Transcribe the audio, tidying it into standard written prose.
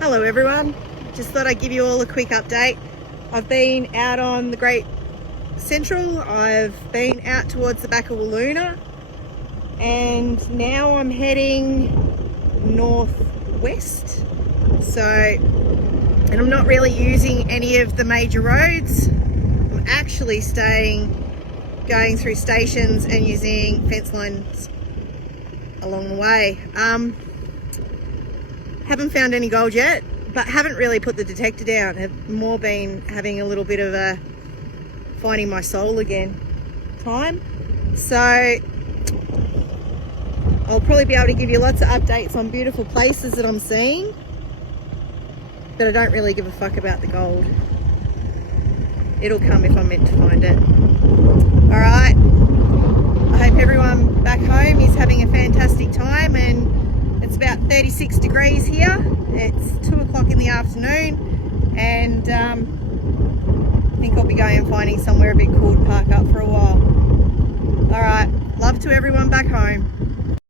Hello everyone, just thought I'd give you all a quick update. I've been out on the Great Central, I've been out towards the back of Wiluna, and now I'm heading northwest. And I'm not really using any of the major roads. I'm actually going through stations and using fence lines along the way. Haven't found any gold yet, but haven't really put the detector down. Have more been having a little bit of a finding my soul again time. So I'll probably be able to give you lots of updates on beautiful places that I'm seeing, but I don't really give a fuck about the gold. It'll come if I'm meant to find it. All right, I hope everyone back home is having a fantastic time, and it's about 36 degrees here. It's 2 o'clock in the afternoon, and I think I'll be going and finding somewhere a bit cool to park up for a while. All right, love to everyone back home.